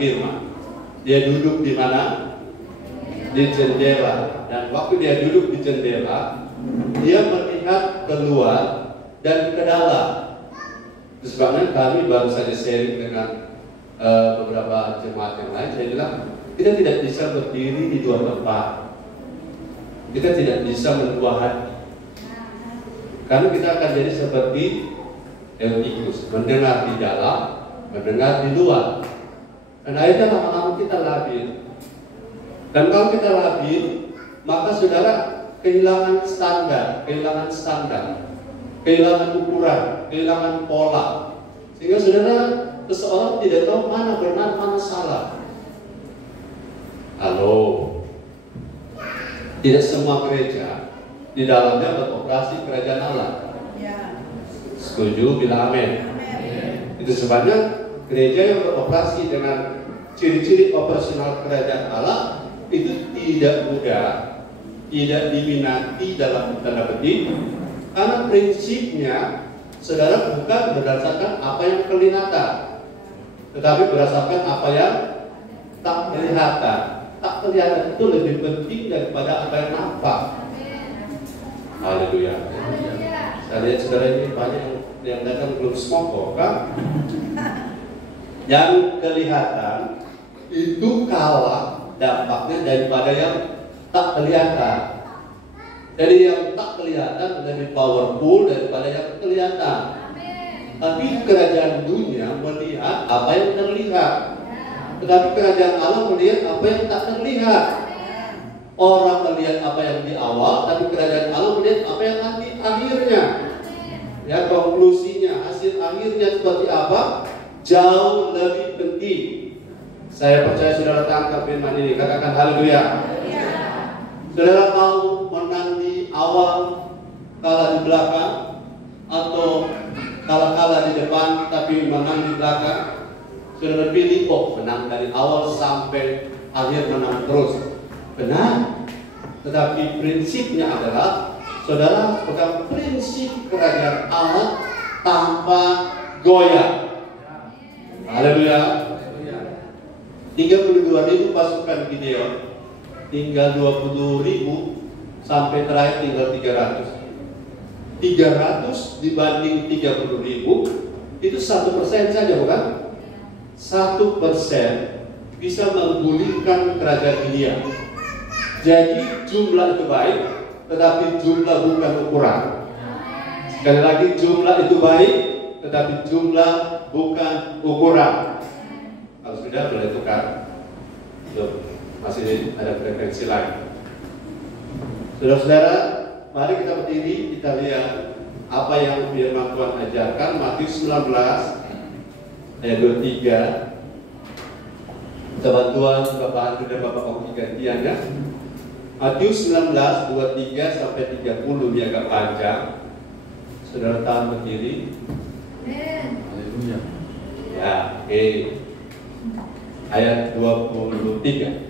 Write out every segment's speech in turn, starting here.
firman. Dia duduk di mana? Di jendela. Dan waktu dia duduk di jendela, dia melihat keluar dan ke dalam. Sebabnya kami baru saja sharing dengan beberapa jemaat yang lain. Saya bilang, kita tidak bisa berdiri di dua tempat. Kita tidak bisa mendua hati. Karena kita akan jadi seperti Eutikus, mendengar di dalam, mendengar di luar. Dan akhirnya lama-lama kita labil. Dan kalau kita labil, maka saudara kehilangan standar, kehilangan ukuran, kehilangan pola. Sehingga saudara, seseorang tidak tahu mana benar, mana salah. Halo. Tidak semua gereja di dalamnya beroperasi kerajaan Allah. Setuju? Bilang amin. Itu sebabnya gereja yang beroperasi dengan ciri-ciri operasional kerajaan Allah itu tidak mudah, tidak diminati dalam tanda petik, karena prinsipnya saudara bukan berdasarkan apa yang kelihatan, tetapi berdasarkan apa yang tak kelihatan. Tak kelihatan itu lebih penting daripada apa yang nampak. Haleluya. Saya lihat saudara ini banyak yang datang belum smoko, kan? Yang kelihatan itu kalah dampaknya daripada yang tak kelihatan. Jadi yang tak kelihatan lebih powerful daripada yang kelihatan. Tapi kerajaan dunia melihat apa yang terlihat, tetapi kerajaan Allah melihat apa yang tak terlihat. Orang melihat apa yang di awal, tapi kerajaan Allah melihat apa yang nanti akhirnya. Ya, konklusinya, hasil akhirnya seperti apa? Jauh lebih penting. Saya percaya saudara tangkap firman ini. Katakan haleluya. Saudara mau menang di awal, kalah di belakang, atau kalah di depan tapi menang di belakang? Saudara pilih menang dari awal sampai akhir, menang terus. Benar. Tetapi prinsipnya adalah saudara pegang prinsip kerajaan Allah tanpa goyah. Haleluya. 32.000 pasukan Gideon, tinggal 20.000 sampai terakhir tinggal 300. 300 dibanding 30.000 itu 1% saja, bukan? 1% bisa menggulingkan kerajaan dunia. Jadi jumlah itu baik, tetapi jumlah bukan ukuran. Sekali lagi, jumlah itu baik, tetapi jumlah bukan ukuran. Kalau sudah boleh tukar. Masih ada frekuensi lain. Saudara-saudara, mari kita berdiri, kita lihat apa yang firman Tuhan ajarkan. Matius 19 ayat 23. Kita bantuan Bapak Andrew dan Bapak Oki gantian ya. Matius 19 23 sampai 30, dia agak panjang. Saudara tahan berdiri. Haleluya. Ya, oke. Ayat 23.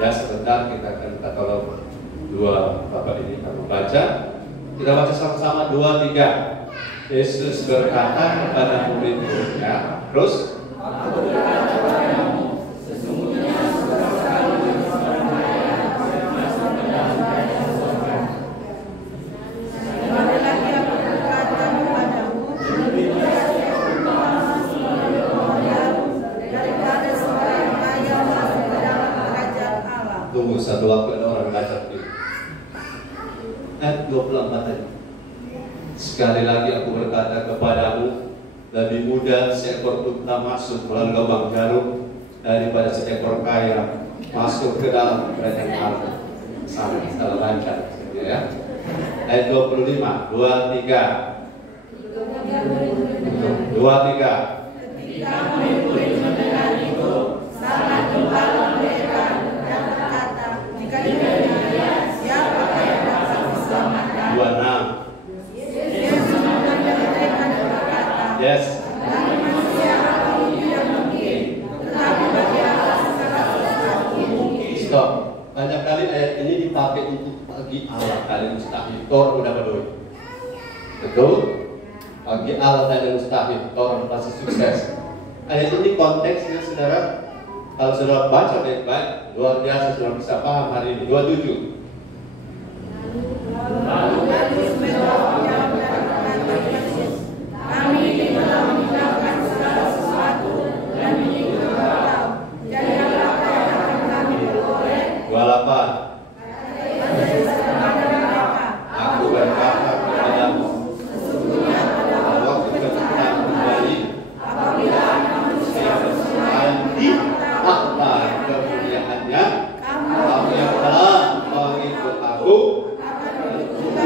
Ya, sebentar kita akan minta tolong dua Bapak ini akan membaca. Kita baca sama-sama 2, 3. Yesus berkata kepada murid-muridnya, terus satu waktu ada orang belajar ini. Ayat 24 tadi. Sekali lagi aku berkata kepadamu, lebih mudah seekor unta masuk melalui lubang jarum daripada seekor kaya masuk ke dalam kerajaan Allah. Sama, salah lancar ya. Ayat 25, 2, 3. 2, 3. Ketika murid-murid mendengar itu, sangat gembira mereka dan berkata, jika demikian, siapakah yang dapat diselamatkan? 26. Yesus memandang mereka dan berkata, yes. Bagi manusia apa yang mungkin, tetapi bagi Allah segala sesuatu mungkin. Stop. Banyak kali ayat ini dipakai untuk bagi Allah kalian mustahil. Tor udah berdua. Betul? Bagi Allah kalian mustahil. Tor pasti sukses. ayat ini konteksnya saudara, kalau saudara baca baik-baik, luar biasa saudara bisa paham hari ini. 27. Kami telah meninggalkan segala sesuatu dan mengikuti Engkau. Jadilah apa yang akan kami peroleh. 28. Aku berkata kepadamu, Sesungguhnya pada waktu ketika kembali, apabila Anak Manusia dan di akhir kemuliaannya, kamu yang telah mengikut aku, juga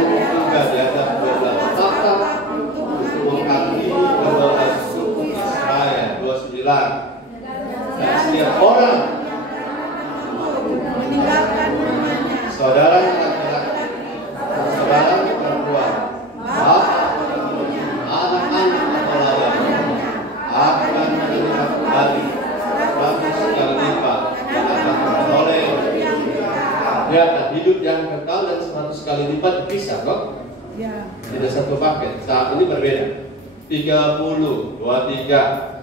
di atas 12 takhta untuk menghakimi kedua suku Israel. 29. Dan setiap orang meninggalkan rumahnya, saudara laki-laki, saudara perempuan, bapak atau ibunya, anak-anak atau lawannya, akan menerima kembali 100 kali lipat dan akan memperoleh hidup yang kekal dan 100 kali lipat. Bisa kok? ya. Tidak satu paket. Saat ini berbeda. 30, 23.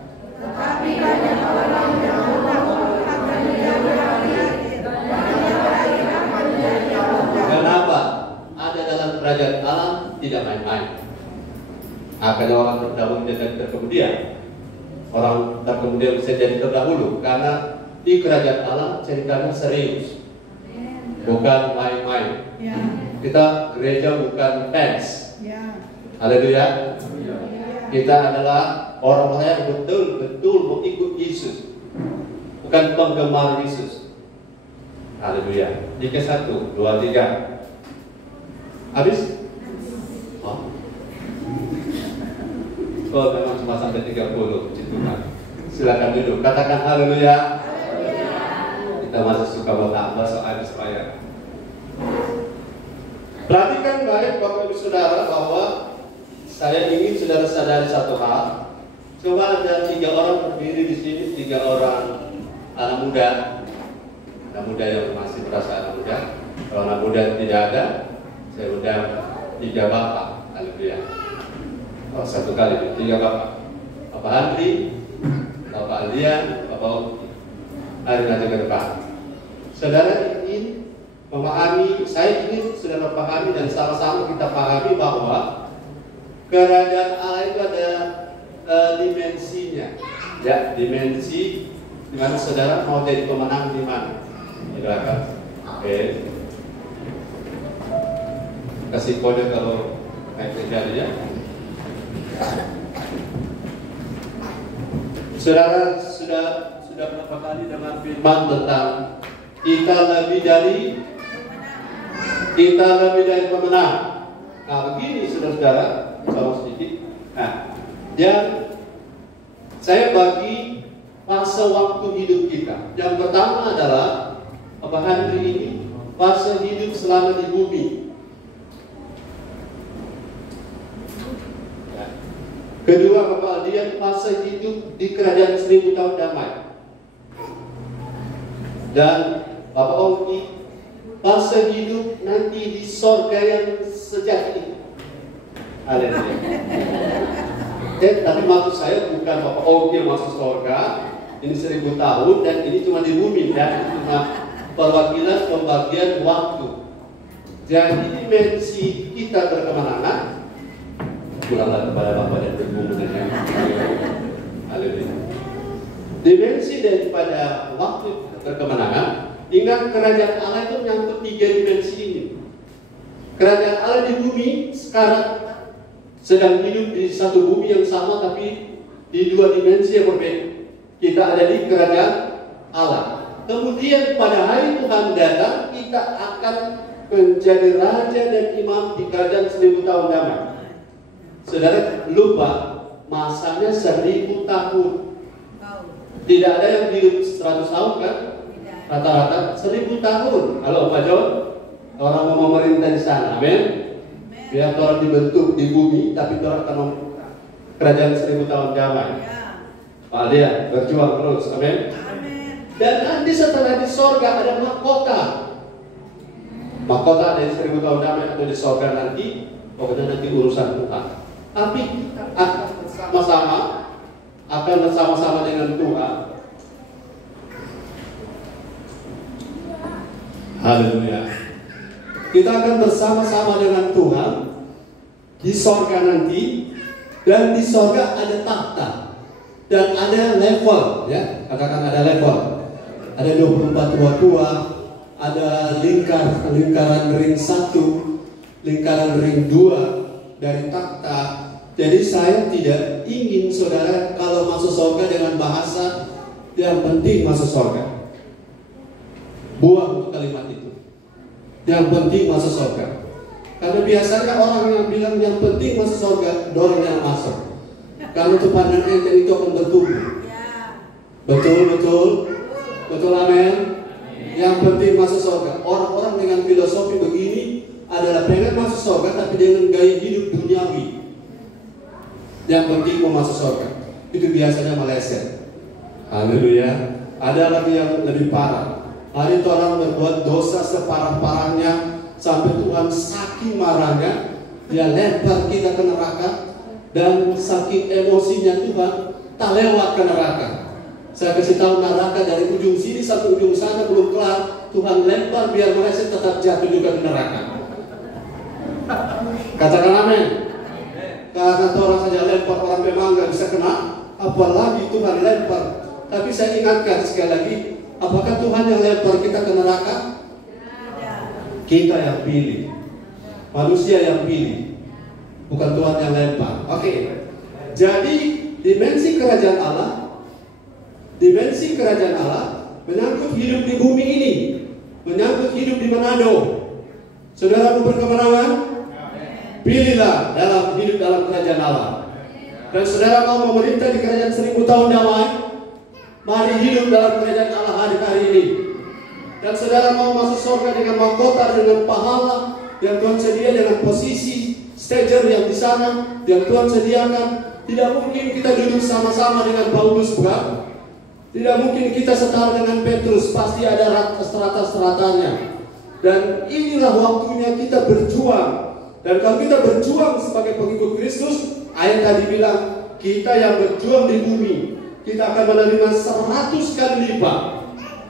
Tetapi banyak orang yang mengaku akan menjadi akhir, dan yang lain akan menjadi awal. Kenapa? Ada dalam kerajaan Allah tidak main-main. Akan orang terdahulu dan terkemudian. Orang terkemudian bisa jadi terdahulu karena di kerajaan Allah ceritanya serius, bukan main-main. Ya, Kita gereja bukan fans. ya, Haleluya. ya. Kita adalah orang-orang yang betul-betul mengikut Yesus, bukan penggemar Yesus. Haleluya. Jika 1, 2, 3. Habis? Oh, memang cuma sampai 30. Silakan duduk. Katakan haleluya. Kita masih suka bertambah soalnya supaya. Perhatikan baik Bapak Ibu Saudara bahwa saya ingin saudara sadari satu hal. Coba ada 3 orang berdiri di sini, 3 orang anak muda. Anak muda yang masih berasa anak muda. Kalau anak muda tidak ada, saya undang 3 bapak. Haleluya. Oh, 1 kali, 3 bapak. Bapak Andri, Bapak Aldian, Bapak Oki. Mari maju ke depan. Saudara ingin memahami, saya ingin saudara pahami dan sama-sama kita pahami bahwa kerajaan Allah itu ada dimensinya. Ya, dimensi di mana saudara mau jadi pemenang di mana? Silakan. Oke. Kasih kode kalau naik terjadi ya. Saudara sudah berapa kali dengan firman tentang kita lebih dari pemenang. Nah begini saudara-saudara, sama sedikit. Nah, yang saya bagi fase waktu hidup kita. Yang pertama adalah apa hari ini fase hidup selama di bumi. Kedua, Bapak Aldian, fase hidup di kerajaan 1000 tahun damai. Dan Bapak Oki, fase hidup nanti di sorga yang sejati. Haleluya. Tapi maksud saya bukan Bapak Oki yang masuk sorga. Ini 1000 tahun dan ini cuma di bumi dan cuma perwakilan pembagian waktu. Jadi dimensi kita berkemenangan. Pulanglah kepada Bapak dan Ibu dengan haleluya. Dimensi daripada waktu berkemenangan. Ingat kerajaan Allah itu menyangkut 3 dimensi ini. Kerajaan Allah di bumi sekarang sedang hidup di satu bumi yang sama tapi di 2 dimensi yang berbeda. Kita ada di kerajaan Allah. Kemudian pada hari Tuhan datang kita akan menjadi raja dan imam di kerajaan 1000 tahun damai. Saudara lupa masanya 1000 tahun. Tidak ada yang hidup 100 tahun kan? Rata-rata 1000 tahun. Halo Pak John, orang mau memerintah di sana, amin. Biar orang dibentuk di bumi, tapi orang akan kerajaan 1000 tahun damai. Pak Lia berjuang terus, amin. Dan nanti setelah di sorga ada mahkota. Mahkota ada di 1000 tahun damai atau di sorga nanti, pokoknya nanti urusan Tuhan. Tapi kita akan bersama-sama akan bersama-sama dengan Tuhan. Haleluya. Kita akan bersama-sama dengan Tuhan di sorga nanti, dan di sorga ada takhta dan ada level, ya, katakan ada level. Ada 24 tua-tua, ada lingkaran ring 1, lingkaran ring 2 dari takhta. Jadi saya tidak ingin saudara kalau masuk sorga dengan bahasa yang penting masuk sorga. Buang kalimat itu. Yang penting masuk surga. Karena biasanya orang yang bilang yang penting masuk surga, dorong yang masuk. Karena itu pandangan ente itu akan bertumbuh. Betul, amin. Yang penting masuk surga. Orang-orang dengan filosofi begini adalah pengen masuk surga tapi dengan gaya hidup duniawi. Yang penting mau masuk surga. Itu biasanya meleset. Haleluya. Ada lagi yang lebih parah. Hari itu orang berbuat dosa separah-parahnya sampai Tuhan saking marahnya, dia lempar kita ke neraka, dan saking emosinya Tuhan tak lewat ke neraka. Saya kasih tahu neraka dari ujung sini sampai ujung sana belum kelar, Tuhan lempar biar meleset tetap jatuh juga di neraka. Katakan amin. Karena orang saja lempar, orang memang nggak bisa kena, apalagi Tuhan lempar. Tapi saya ingatkan sekali lagi, apakah Tuhan yang lempar kita ke neraka? Kita yang pilih, manusia yang pilih, bukan Tuhan yang lempar. Oke. Jadi dimensi kerajaan Allah menyangkut hidup di bumi ini, menyangkut hidup di Manado. Saudara mau berkemenangan? Pilihlah dalam hidup dalam kerajaan Allah. Dan saudara mau memerintah di kerajaan 1000 tahun damai, mari hidup dalam kerajaan Allah hari-hari ini. Dan saudara mau masuk surga dengan mahkota, dengan pahala yang Tuhan sedia, dengan posisi stager yang di sana yang Tuhan sediakan. Tidak mungkin kita duduk sama-sama dengan Paulus, bukan? Tidak mungkin kita setara dengan Petrus, pasti ada strata-stratanya. Dan inilah waktunya kita berjuang. Dan kalau kita berjuang sebagai pengikut Kristus, ayat tadi bilang kita yang berjuang di bumi, kita akan menerima 100 kali lipat.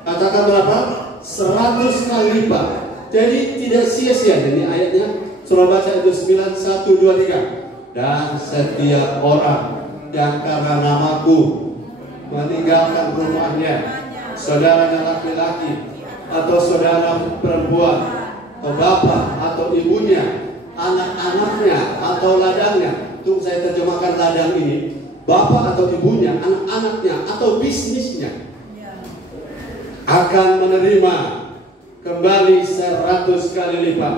Katakan berapa? 100 kali lipat. Jadi tidak sia-sia. Ini ayatnya, surah baca itu 9, 1, 2, 3. Dan setiap orang yang karena namaku meninggalkan rumahnya, saudaranya laki-laki atau saudara perempuan, atau bapak atau ibunya, anak-anaknya atau ladangnya. Untuk saya terjemahkan ladang ini, bapak atau ibunya, anak-anaknya atau bisnisnya, akan menerima kembali 100 kali lipat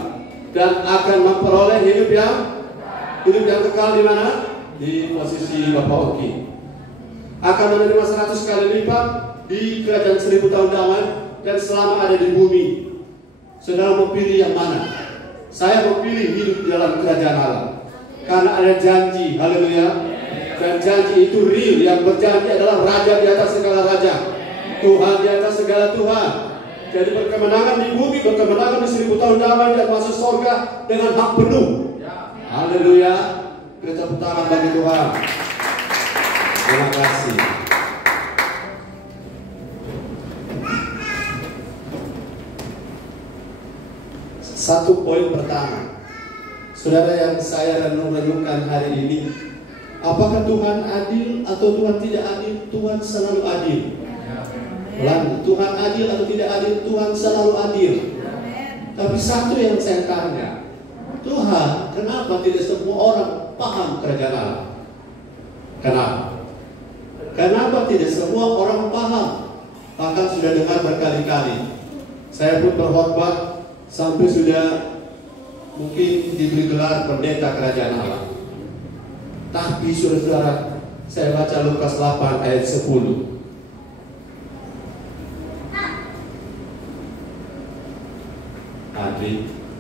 dan akan memperoleh hidup yang kekal. Di mana? Di posisi Bapak Oki. Akan menerima 100 kali lipat di kerajaan 1000 tahun damai dan selama ada di bumi. Saudara mau pilih yang mana? Saya mau pilih hidup di dalam kerajaan Allah, karena ada janji. Haleluya. Dan janji itu real. Yang berjanji adalah Raja di atas segala raja, Tuhan di atas segala Tuhan. Jadi berkemenangan di bumi, berkemenangan di 1000 tahun damai, dan masuk surga dengan hak penuh. Haleluya. Kita tepuk tangan bagi Tuhan. Terima kasih. Satu poin pertama, saudara, yang saya renung-renungkan hari ini, apakah Tuhan adil atau Tuhan tidak adil? Tuhan selalu adil. Tuhan adil atau tidak adil? Tuhan selalu adil. Tapi satu yang saya tanya, Tuhan, kenapa tidak semua orang paham kerajaan Allah? Kenapa? Kenapa tidak semua orang paham? Bahkan sudah dengar berkali-kali. Saya pun berkhotbah sampai sudah mungkin diberi gelar pendeta kerajaan Allah. Tapi saudara, saya baca Lukas 8 ayat 10.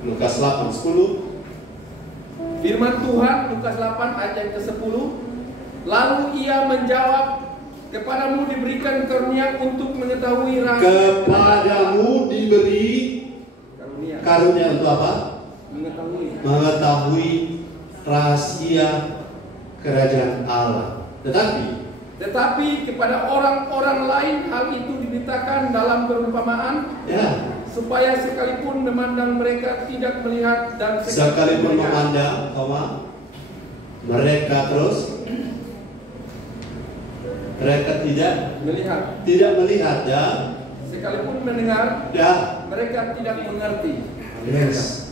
Lukas 8:10. Firman Tuhan, Lukas 8 ayat ke-10. Lalu ia menjawab, kepadamu diberikan karunia untuk mengetahui rahasia. Kepadamu diberi karunia untuk apa? Mengetahui rahasia kerajaan Allah. Tetapi Tetapi kepada orang-orang lain hal itu diberitakan dalam perumpamaan, Ya, supaya sekalipun memandang mereka tidak melihat dan sekalipun memandang, mereka tidak melihat dan sekalipun mendengar, ya. mereka tidak mengerti. Yes.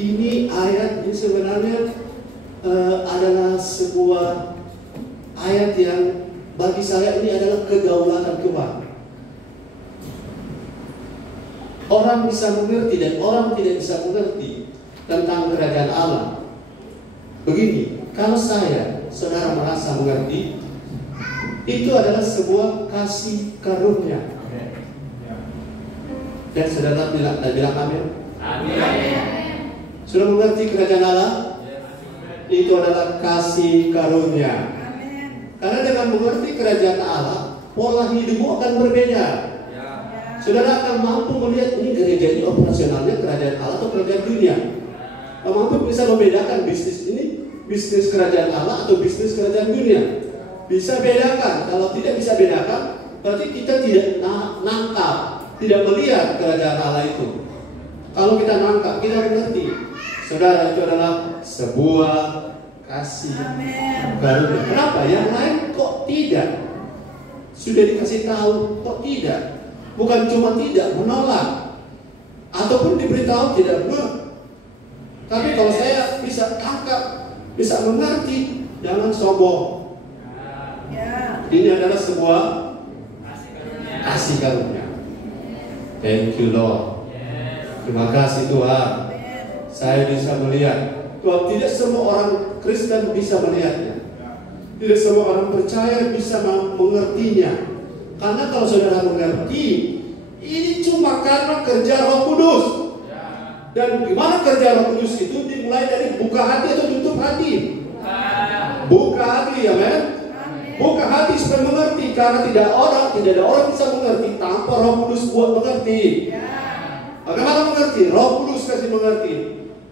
Ini ayat ini sebenarnya adalah sebuah ayat yang bagi saya ini adalah kedaulatan Tuhan. Orang bisa mengerti dan orang tidak bisa mengerti tentang kerajaan Allah. Begini, kalau saudara merasa mengerti, itu adalah sebuah kasih karunia. Dan saudara bilang amin. Amin. Sudah mengerti kerajaan Allah? Itu adalah kasih karunia. Karena dengan mengerti kerajaan Allah, pola hidupmu akan berbeda. Saudara akan mampu melihat ini gereja ini operasionalnya kerajaan Allah atau kerajaan dunia. Mampu bisa membedakan bisnis ini bisnis kerajaan Allah atau bisnis kerajaan dunia. Bisa bedakan. Kalau tidak bisa bedakan, berarti kita tidak nangkap, tidak melihat kerajaan Allah itu. Kalau kita nangkap, kita mengerti. Saudara, itu adalah sebuah kasih karunia. Kenapa? Yang lain kok tidak? Sudah dikasih tahu, kok tidak? Bukan cuma tidak, menolak. Ataupun diberitahu tidak benar. Tapi kalau saya bisa tangkap, bisa mengerti, jangan sombong. Ini adalah sebuah kasih karunia. Thank you Lord. Terima kasih Tuhan. Saya bisa melihat. Tuhan, tidak semua orang Kristen bisa melihatnya. Tidak semua orang percaya bisa mengertinya. Karena kalau saudara mengerti, ini cuma karena kerja Roh Kudus. Dan gimana kerja Roh Kudus itu dimulai dari buka hati atau tutup hati. Buka hati, ya men. Buka hati supaya mengerti. Karena tidak ada orang bisa mengerti tanpa Roh Kudus buat mengerti. Bagaimana mengerti? Roh Kudus kasih mengerti.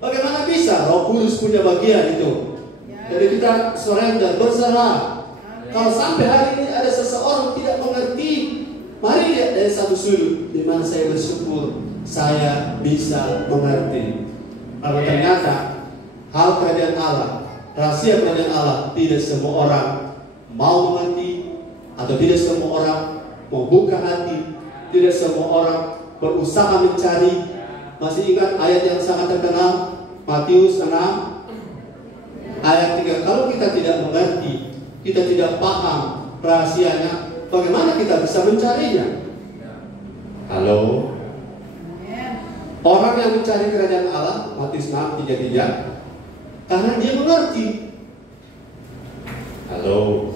Bagaimana bisa? Roh Kudus punya bagian itu. Jadi kita surrender, berserah. Kalau sampai hari ini ada seseorang tidak mengerti, mari lihat dari satu sudut di mana saya bersyukur saya bisa mengerti. Kalau ternyata hal kerajaan Allah, rahasia kerajaan Allah, tidak semua orang mau mengerti, atau tidak semua orang mau buka hati, tidak semua orang berusaha mencari. Masih ingat ayat yang sangat terkenal, Matius 6 ayat 3. Kalau kita tidak mengerti, kita tidak paham rahasianya, bagaimana kita bisa mencarinya? Halo? Orang yang mencari kerajaan Allah, Matius 6:33, karena dia mengerti. Halo?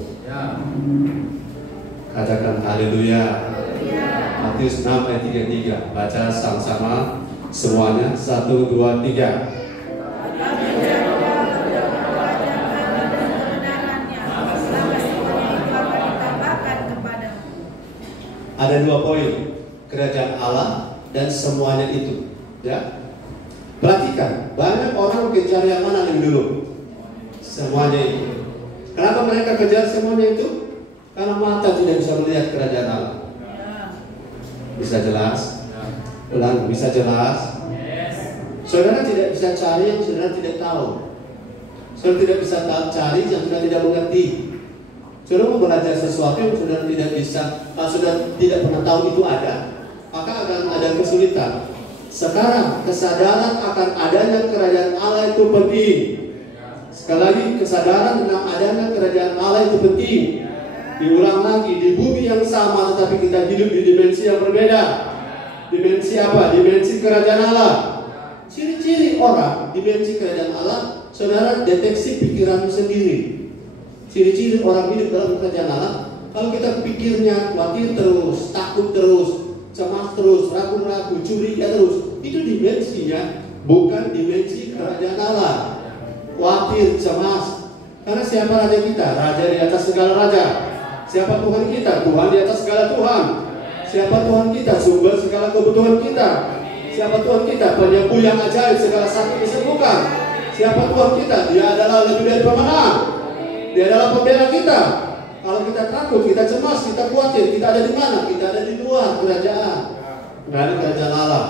Katakan haleluya. Matius 6 ayat 33. Baca sama-sama semuanya. 1, 2, 3. Ada 2 poin, kerajaan Allah dan semuanya itu. Ya, perhatikan, banyak orang kejar yang mana lebih dulu? Semuanya itu. Kenapa mereka kejar semuanya itu? Karena mata tidak bisa melihat kerajaan Allah. Bisa jelas? Ulang, bisa jelas? Saudara tidak bisa cari yang saudara tidak tahu. Saudara tidak bisa cari yang saudara tidak mengerti. Saudara mau belajar sesuatu yang saudara tidak bisa, saudara tidak pernah tahu itu ada, maka akan ada kesulitan. Sekarang kesadaran akan adanya kerajaan Allah itu penting. Sekali lagi, kesadaran tentang adanya kerajaan Allah itu penting. Diulang lagi, di bumi yang sama tetapi kita hidup di dimensi yang berbeda. Dimensi apa? Dimensi kerajaan Allah. Ciri-ciri orang dimensi kerajaan Allah, saudara deteksi pikiranmu sendiri. Ciri-ciri orang hidup dalam kerajaan Allah, kalau kita pikirnya khawatir terus, takut terus, cemas terus, ragu-ragu, curiga terus, itu dimensinya bukan dimensi kerajaan Allah. Khawatir, cemas, karena siapa raja kita? Raja di atas segala raja. Siapa Tuhan kita? Tuhan di atas segala Tuhan. Siapa Tuhan kita? Sumber segala kebutuhan kita. Siapa Tuhan kita? Penyembuh yang ajaib, segala sakit disembuhkan. Siapa Tuhan kita? Dia adalah lebih dari pemenang. Dia adalah pembela kita. Kalau kita takut, kita cemas, kita khawatir, kita ada di mana? Kita ada di luar kerajaan, dari kerajaan Allah.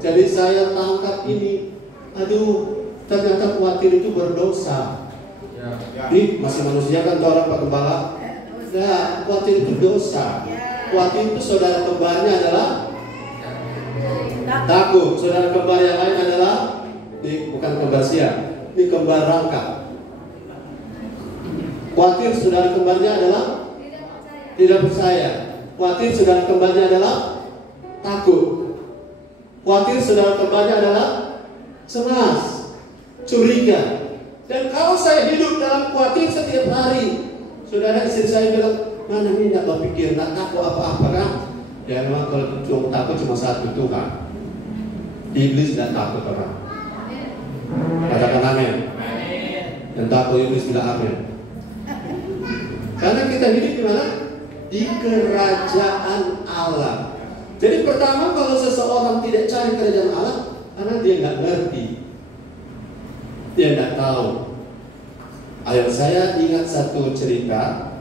Jadi saya tangkap ini, aduh, ternyata khawatir itu berdosa. Nih, masih manusia kan orang Pak Gembala? Enggak, khawatir itu dosa. Khawatir itu saudara kembarnya adalah takut. Saudara kembar yang lain adalah ini bukan kembar siang, ini kembar rangka. Khawatir saudara kembarnya adalah tidak percaya. Khawatir saudara kembarnya adalah takut. Khawatir saudara kembarnya adalah cemas, curiga. Dan kalau saya hidup dalam khawatir setiap hari, saudara istri saya bilang, mana ini tidak berpikir, tidak takut apa-apa kan? Ya memang kalau cuma takut cuma satu Tuhan. Iblis tidak takut orang. Katakan amin. Dan takut iblis bilang amin. Karena kita hidup di mana? Di kerajaan Allah. Jadi pertama kalau seseorang tidak cari kerajaan Allah, karena dia nggak ngerti, dia nggak tahu. Ayo saya ingat satu cerita,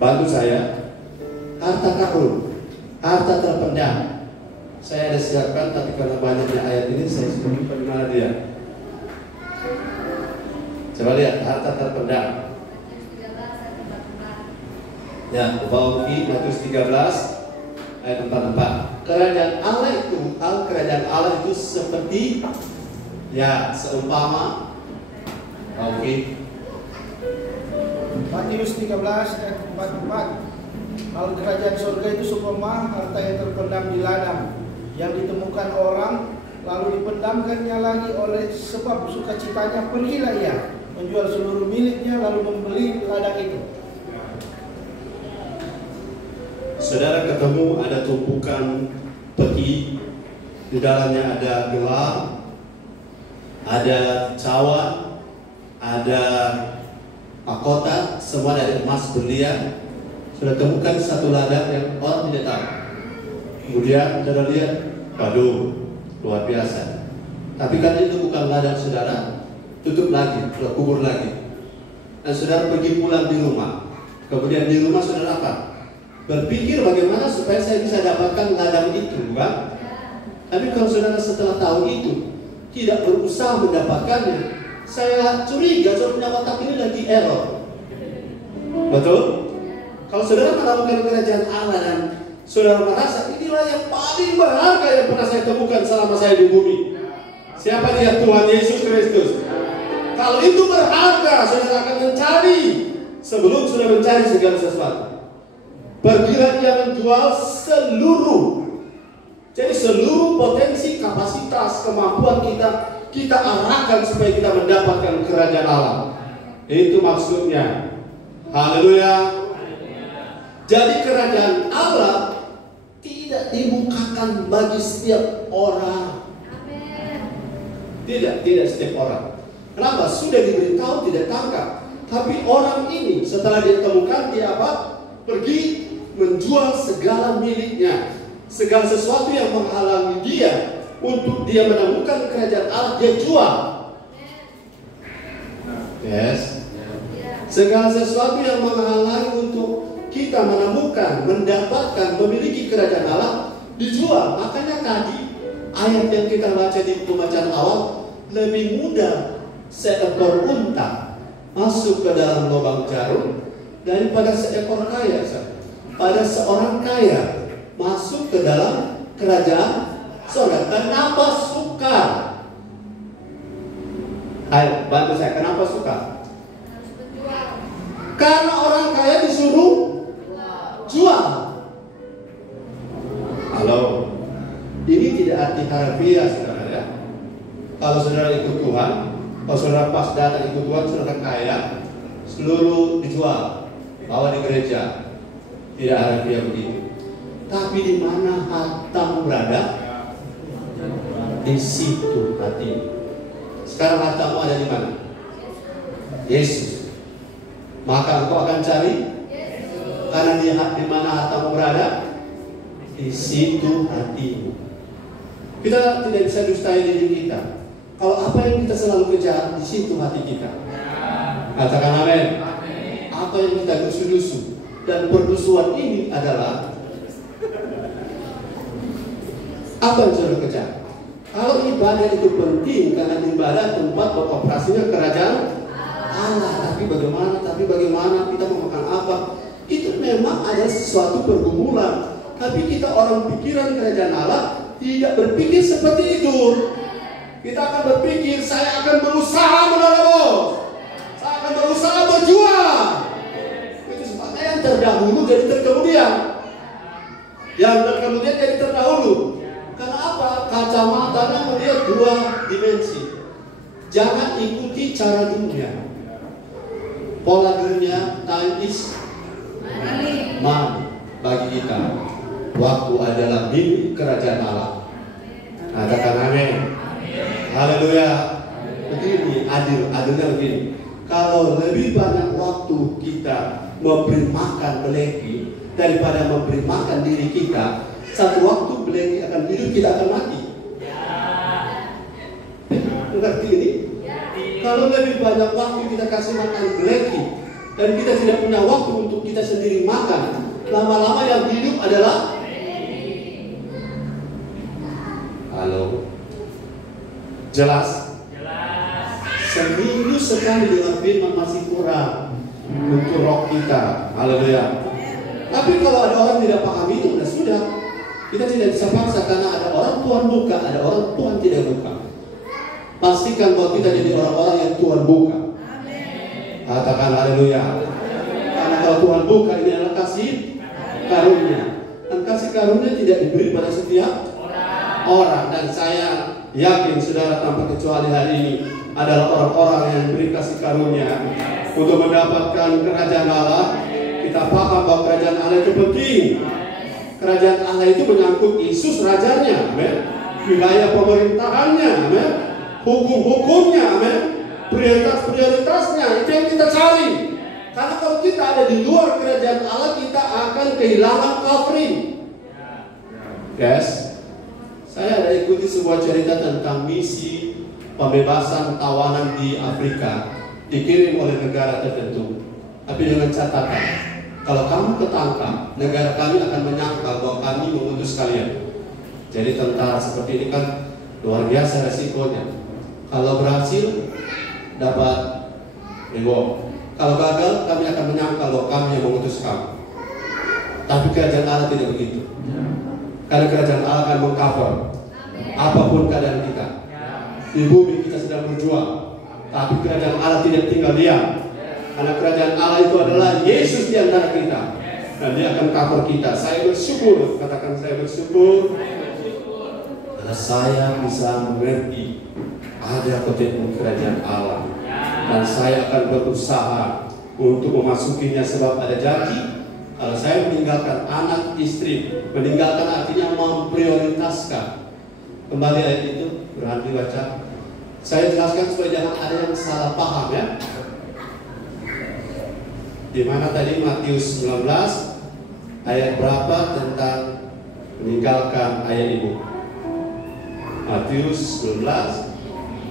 bantu saya, harta karun, harta terpendam. Saya ada siapkan, tapi karena banyaknya ayat ini saya sudah lupa di mana dia. Coba lihat harta terpendam. Ya, Bawa Matius 13 ayat 44. Kerajaan Allah itu, kerajaan Allah itu seperti ya seumpama Matius 13 ayat 44. Kalau kerajaan surga itu seumpama harta yang terpendam di ladang, yang ditemukan orang lalu dipendamkannya lagi oleh sebab sukacitanya, pergilah ia menjual seluruh miliknya lalu membeli ladang itu. Saudara ketemu ada tumpukan peti, di dalamnya ada gelar, ada cawan, ada mahkota, semua dari emas berlian. Sudah temukan satu ladang yang orang tidak tahu. Kemudian saudara lihat, waduh, luar biasa. Tapi kan itu bukan ladang saudara, tutup lagi, sudah kubur lagi. Dan saudara pergi pulang di rumah. Kemudian di rumah saudara apa? Berpikir bagaimana supaya saya bisa dapatkan ladang itu, kan? Tapi kalau saudara setelah tahu itu tidak berusaha mendapatkannya, saya curiga saudara punya otak ini lagi error. Betul? Kalau saudara menemukan kerajaan Allah dan saudara merasa inilah yang paling berharga yang pernah saya temukan selama saya di bumi. Siapa dia? Tuhan Yesus Kristus. Kalau itu berharga, saudara akan mencari sebelum sudah mencari segala sesuatu. Pergilah ia menjual seluruh. Jadi seluruh potensi, kapasitas, kemampuan kita arahkan supaya kita mendapatkan kerajaan Allah. Itu maksudnya. Haleluya. Jadi kerajaan Allah tidak dibukakan bagi setiap orang. Tidak setiap orang. Kenapa? Sudah diberitahu tidak tangkap. Tapi orang ini setelah dia temukan, dia apa? Pergi menjual segala miliknya, segala sesuatu yang menghalangi dia untuk dia menemukan kerajaan Allah, dia jual. Yes. Segala sesuatu yang menghalangi untuk kita menemukan, mendapatkan, memiliki kerajaan Allah, dijual. Makanya tadi ayat yang kita baca di pembacaan awal, lebih mudah seekor unta masuk ke dalam lubang jarum daripada seekor kaya. Pada seorang kaya masuk ke dalam kerajaan surga. Kenapa sukar? Ayo bantu saya, kenapa sukar? Karena orang kaya disuruh jual. Halo, ini tidak arti harfiah saudara ya. Kalau saudara ikut Tuhan, kalau saudara pas datang ikut Tuhan, saudara kaya, seluruh dijual, bawa di gereja. Tidak harfiah begitu. Tapi di mana hartamu berada, di situ hati. Sekarang hartamu ada di mana? Yesus. Maka engkau akan cari Yesus. Karena di mana hartamu berada, di situ hatimu. Kita tidak bisa dustai diri kita. Kalau apa yang kita selalu kejar, di situ hati kita. Katakan amin. apa yang kita dusu-dusu. Dan perdusuan ini adalah apa yang saudara kejar? Kalau ibadah itu penting karena ibadah tempat beroperasinya kerajaan Allah, tapi bagaimana kita mau makan apa? Itu memang ada sesuatu pergumulan. Tapi kita orang pikiran kerajaan Allah tidak berpikir seperti itu. Kita akan berpikir, saya akan berusaha menolong, saya akan berusaha berjuang. Itu sebabnya yang terdahulu jadi terkemudian, yang terkemudian jadi terdahulu. Karena apa? Kacamatanya melihat dua dimensi. Jangan ikuti cara dunia. Pola dunia, time is money bagi kita. Waktu adalah milik kerajaan Allah. Katakan amin. Haleluya. Begini, adilnya begini. Kalau lebih banyak waktu kita memberi makan beleki daripada memberi makan diri kita, satu waktu beleki akan hidup, kita akan mati. Mengerti ini? Kalau lebih banyak waktu kita kasih makan beleki dan kita tidak punya waktu untuk kita sendiri makan, lama-lama yang hidup adalah halo. Jelas? Seminggu sekali dengan firman masih kurang untuk roh kita. Haleluya. Tapi kalau ada orang tidak paham itu, sudah. Kita tidak bisa paksa karena ada orang Tuhan buka, ada orang Tuhan tidak buka. Pastikan bahwa kita jadi orang-orang yang Tuhan buka. Katakan haleluya. Karena kalau Tuhan buka, ini adalah kasih karunia. Dan kasih karunia tidak diberi pada setiap orang. Dan saya yakin saudara tanpa kecuali hari ini adalah orang-orang yang diberi kasih karunia untuk mendapatkan kerajaan Allah. Kita paham bahwa kerajaan Allah itu penting. Kerajaan Allah itu menyangkut Yesus rajanya, amen. Wilayah pemerintahannya, amen. Hukum-hukumnya, amen. Prioritas-prioritasnya, itu yang kita cari. Karena kalau kita ada di luar kerajaan Allah, kita akan kehilangan covering. Yes. Saya ada ikuti sebuah cerita tentang misi pembebasan tawanan di Afrika, dikirim oleh negara tertentu. Tapi dengan catatan, kalau kamu ketangkap, negara kami akan menyangkal bahwa kami mengutus kalian. Jadi tentara seperti ini kan luar biasa resikonya. Kalau berhasil, dapat reward. Kalau gagal, kami akan menyangkal bahwa kami yang mengutus kamu. Tapi kerajaan Allah tidak begitu. Karena kerajaan Allah akan mengcover apapun keadaan kita. Di bumi kita sedang berjuang, tapi kerajaan Allah tidak tinggal diam. Karena kerajaan Allah itu adalah Yesus di antara kita, dan Dia akan cover kita. Saya bersyukur, katakan saya bersyukur, karena saya bisa mengerti ada komitmen kerajaan Allah, dan saya akan berusaha untuk memasukinya sebab ada janji. Kalau saya meninggalkan anak istri, meninggalkan artinya memprioritaskan. Kembali ayat itu, berhenti baca. Saya jelaskan supaya jangan ada yang salah paham ya. Di mana tadi Matius 19 ayat berapa tentang meninggalkan ayah ibu? Matius 19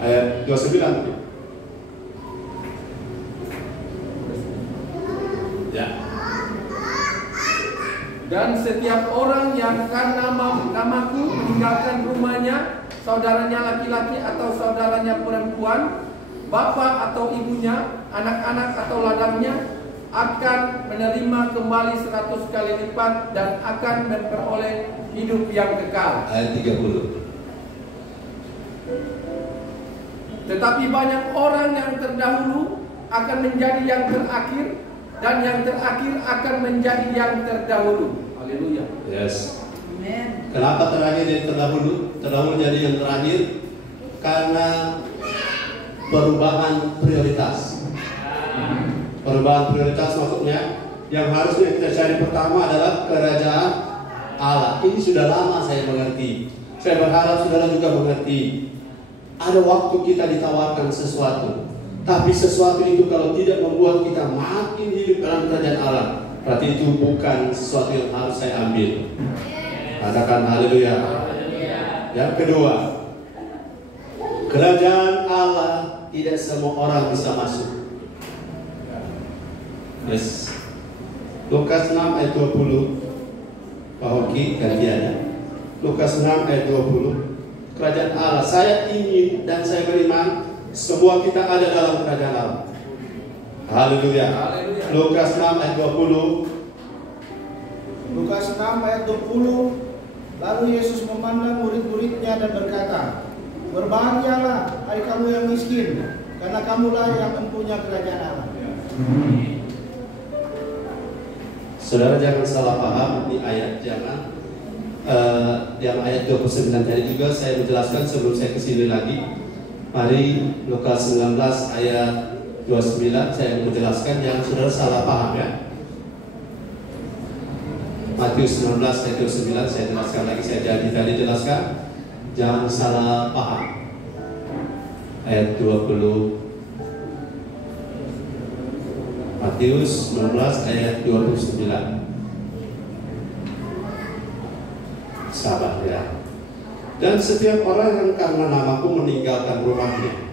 ayat 29. Ya. Dan setiap orang yang karena namaku meninggalkan rumahnya, saudaranya laki-laki atau saudaranya perempuan, bapak atau ibunya, anak-anak atau ladangnya, akan menerima kembali 100 kali lipat dan akan memperoleh hidup yang kekal. Ayat 30. Tetapi banyak orang yang terdahulu akan menjadi yang terakhir, dan yang terakhir akan menjadi yang terdahulu. Haleluya. Yes. Amen. Kenapa terakhir jadi terdahulu? Terdahulu jadi yang terakhir karena perubahan prioritas. Perubahan prioritas maksudnya yang harusnya kita cari pertama adalah kerajaan Allah. Ini sudah lama saya mengerti. Saya berharap saudara juga mengerti. Ada waktu kita ditawarkan sesuatu, tapi sesuatu itu kalau tidak membuat kita makin hidup dalam kerajaan Allah, berarti itu bukan sesuatu yang harus saya ambil. Katakan haleluya. Yang kedua, kerajaan Allah tidak semua orang bisa masuk. Yes. Lukas 6 ayat 20. Pak Hoki gantiannya. Lukas 6 ayat 20. Kerajaan Allah, saya ingin dan saya beriman semua kita ada dalam kerajaan Allah. Haleluya. Lukas 6 ayat 20. Lukas 6 ayat 20. Lalu Yesus memandang murid-muridnya dan berkata, berbahagialah hai kamu yang miskin, karena kamulah yang mempunyai kerajaan Allah. Saudara jangan salah paham di ayat, jangan yang ayat 29 tadi juga saya menjelaskan sebelum saya kesini lagi. Mari Lukas 19 ayat 29 saya menjelaskan, jangan saudara salah paham ya. Matius 19 ayat 29 saya jelaskan lagi, saya tadi jelaskan, jangan salah paham. Ayat 20 Matius 19 ayat 29. Sabar ya. Dan setiap orang yang karena namaku meninggalkan rumahnya.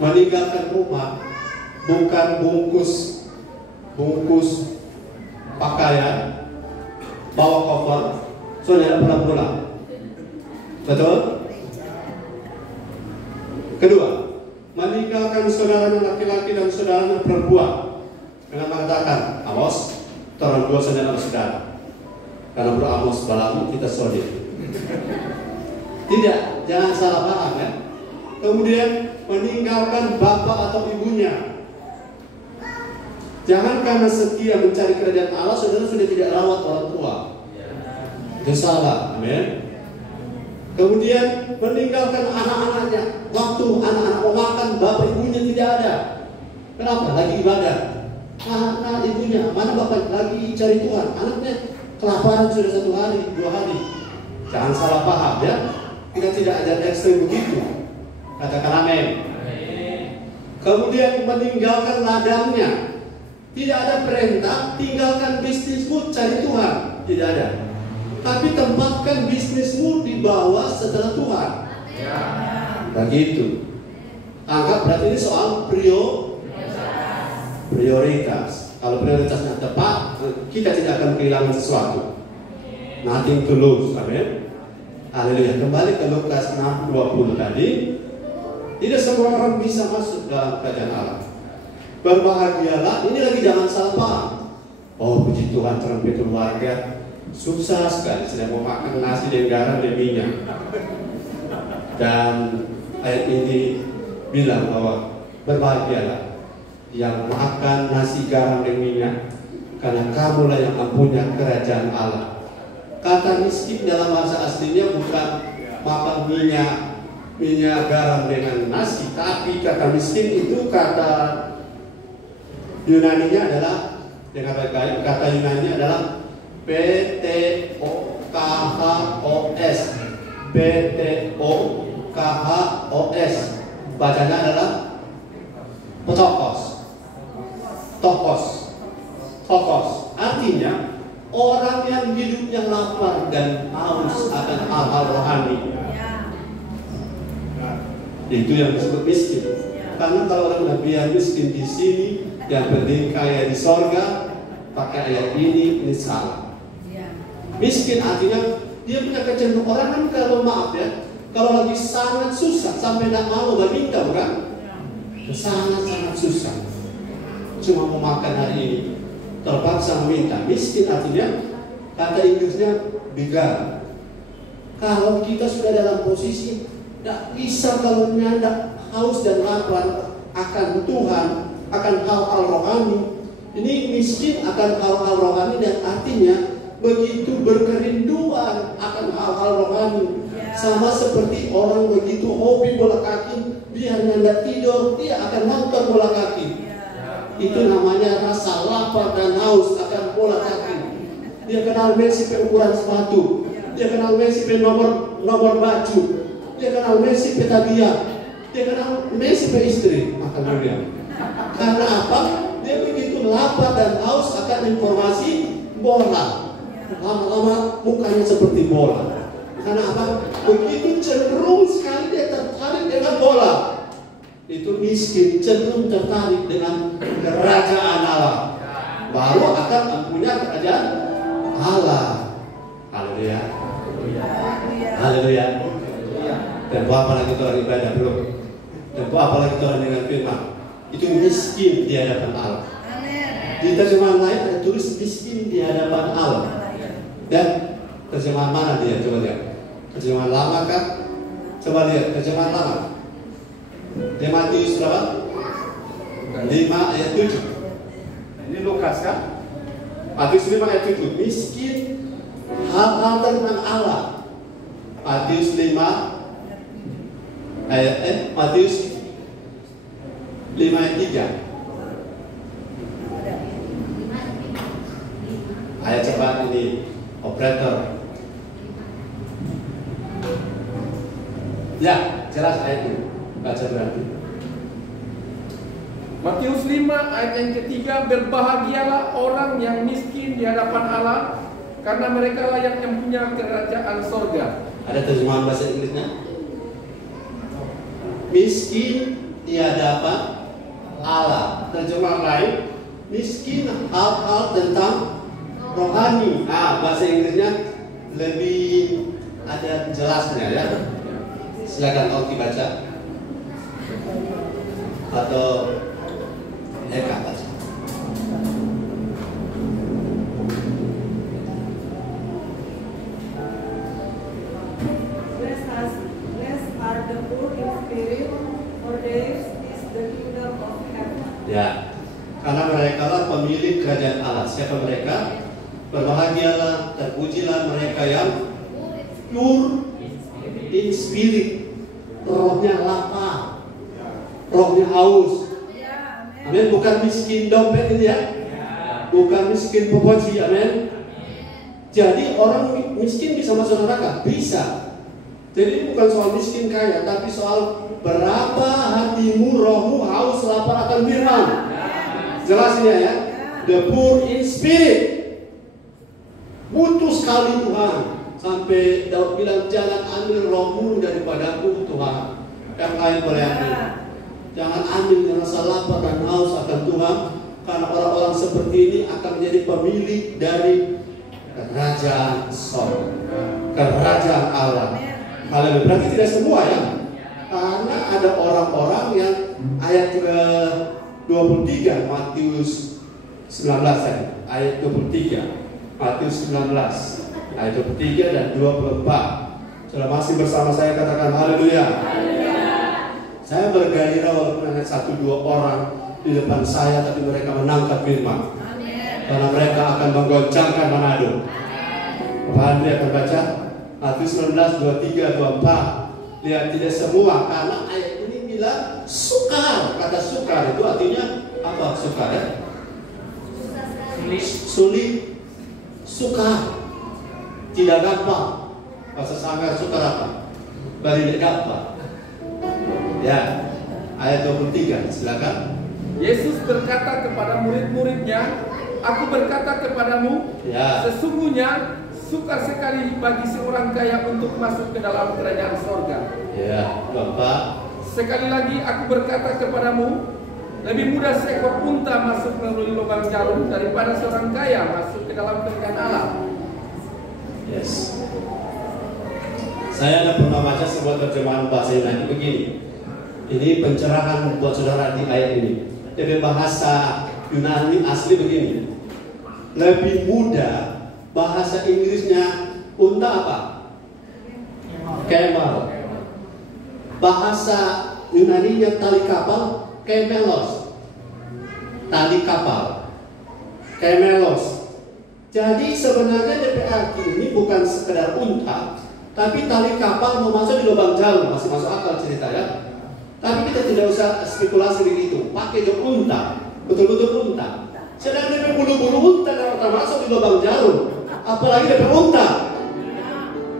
Meninggalkan rumah bukan bungkus pakaian, bawa koper, saudara pulang. Betul? Kedua, meninggalkan saudaranya laki-laki dan saudaranya perempuan dengan mengatakan, Amos, turun dua saudara. Karena beramos balamu kita saudara. Tidak, jangan salah paham ya. Kemudian meninggalkan bapak atau ibunya. Jangan karena setia mencari kerajaan Allah, saudara sudah tidak rawat orang tua. Itu salah, amin. Kemudian meninggalkan anak-anaknya. Waktu anak-anak mau makan, bapak ibunya tidak ada. Kenapa? Lagi ibadah. Anak ibunya, mana bapak lagi cari Tuhan. Anaknya kelaparan sudah 1 hari, 2 hari. Jangan salah paham ya. Kita tidak ajar ekstrim begitu. Katakan amin. Kemudian meninggalkan ladangnya. Tidak ada perintah tinggalkan bisnismu cari Tuhan. Tidak ada. Tapi tempatkan bisnismu di bawah setelah Tuhan. Begitu. Anggap berarti ini soal prioritas. Kalau prioritasnya tepat, kita tidak akan kehilangan sesuatu. Nothing to lose, amin. Haleluya. Kembali ke Lukas 6:20 tadi. Tidak semua orang bisa masuk dalam kerajaan Allah. Berbahagialah, ini lagi jangan salah paham. Oh puji Tuhan, terlebih keluarga susah sekali, sedang mau makan nasi dan garam dan minyak. Dan ayat ini bilang bahwa berbahagialah yang makan nasi garam dan minyak, karena kamulah yang mempunyai kerajaan Allah. Kata miskin dalam bahasa aslinya bukan makan minyak garam dengan nasi, tapi kata miskin itu kata Yunaninya adalah, dengan baik-baik, kata Yunaninya adalah PTOKHOS. PTOKHOS. Bacanya adalah Tokos. Artinya orang yang hidupnya lapar dan haus akan hal-hal rohani. Itu yang disebut miskin. Karena kalau orang udah biar miskin di sini, yang penting kaya di sorga, pakai ayat ini salah. Miskin artinya dia punya kecenderungan. Orang kan kalau maaf ya, kalau lagi sangat susah sampai tidak mau meminta, bukan? Sangat susah, cuma mau makan hari ini, terpaksa meminta. Miskin artinya kata Inggrisnya beggar. Kalau kita sudah dalam posisi tidak bisa, kalau tidak haus dan lapar akan Tuhan, akan hal-hal rohani. Ini miskin akan hal-hal rohani, dan artinya begitu berkerinduan akan hal-hal rohani. Sama seperti orang begitu hobi bola kaki, dia tidak tidur, dia akan nonton bola kaki. Itu namanya rasa lapar dan haus akan bola kaki. Dia kenal Messi pe ukuran sepatu, dia kenal Messi pe nomor baju, dia kenal Messi pe tabiat, dia kenal Messi pe istri. Alhamdulillah. Karena apa? Dia begitu lapar dan haus akan informasi bola. Lama-lama mukanya seperti bola. Karena apa? Begitu cenderung sekali dia tertarik dengan bola. itu miskin, cenderung tertarik dengan kerajaan Allah, baru akan mempunyai kerajaan Allah. Haleluya. Haleluya. Dan apalagi orang ibadah bro, dan apalagi orang dengan firman, itu miskin di hadapan Allah. Di terjemahan lain ada tulis miskin di hadapan Allah. Dan terjemahan mana dia? Coba lihat. Terjemahan lama kan? Coba lihat terjemahan lama. Di Matius berapa? 5 ayat 7. Ini Lukas kan? Matius 5 ayat 7. Miskin hal-hal tentang Allah. Matius 5 Matius 5 ayat 3. Ayat cepat ini, operator. Ya, jelas ayat ini. Baca berarti. Matius 5 ayat yang ketiga, berbahagialah orang yang miskin di hadapan Allah, karena mereka lah yang punya kerajaan sorga. Ada terjemahan bahasa Inggrisnya? Miskin di hadapan Allah. Terjemahan lain, miskin hal-hal tentang rohani. Bahasa Inggrisnya lebih ada jelasnya ya. Silakan Oki baca atau Eka baca. Blessed are the poor in spirit, for theirs is the kingdom of heaven. Ya, karena mereka lah pemilik kerajaan Allah. Siapa mereka? Berbahagialah, terpujilah mereka yang pure in spirit, rohnya lapar, rohnya haus. Amin. Bukan miskin dompet ini ya, bukan miskin popoci. Amin. Jadi orang miskin bisa masuk neraka, bisa. Jadi bukan soal miskin kaya, tapi soal berapa hatimu, rohmu haus lapar akan firman. Jelas ini ya. The poor in spirit, butuh sekali Tuhan. Sampai Daud bilang, jangan ambil rohmu daripadaku Tuhan. Yang lain boleh ambil. Jangan ambil rasa lapar dan haus akan Tuhan, karena orang-orang seperti ini akan menjadi pemilik dari kerajaan sorga, kerajaan Allah. Haleluya. Berarti tidak semua ya, karena ada orang-orang yang ayat ke-23 Matius 19 ayat 23 Matius 19 ayat 23 dan 24. Sudah masih bersama saya, katakan haleluya. Saya bergairah walaupun hanya 1-2 orang di depan saya, tapi mereka menangkap firman. Karena mereka akan menggoncangkan Manado. Bapak Andri akan baca Matius 19, 23, 24. Lihat, tidak semua, karena ayat ini bilang sukar. Kata sukar itu artinya apa? Sukar ya? Sulit. Sukar. Tidak gampang. Bahasa Sanggar sukar apa? Bari gampang. Ya, ayat 23, silakan. Yesus berkata kepada murid-muridnya, aku berkata kepadamu, Ya. sesungguhnya sukar sekali bagi seorang kaya untuk masuk ke dalam kerajaan sorga. Ya, Bapak. Sekali lagi aku berkata kepadamu, lebih mudah seekor unta masuk melalui lubang jarum daripada seorang kaya masuk ke dalam kerajaan Allah. Yes. Saya ada pernah baca sebuah terjemahan bahasa Yunani begini. Ini pencerahan buat saudara di ayat ini. Dari bahasa Yunani asli begini. Lebih mudah, bahasa Inggrisnya unta apa? Camel. Bahasa Yunaninya tali kapal, camelos. Tali kapal, camelos. Jadi sebenarnya DPR ini bukan sekedar unta, tapi tali kapal mau masuk di lubang jarum. Masih masuk akal cerita ya. Tapi kita tidak usah spekulasi begitu. Pakai unta, betul-betul unta. Sedang dia bulu-bulu unta kalau masuk di lubang jarum, apalagi dia unta.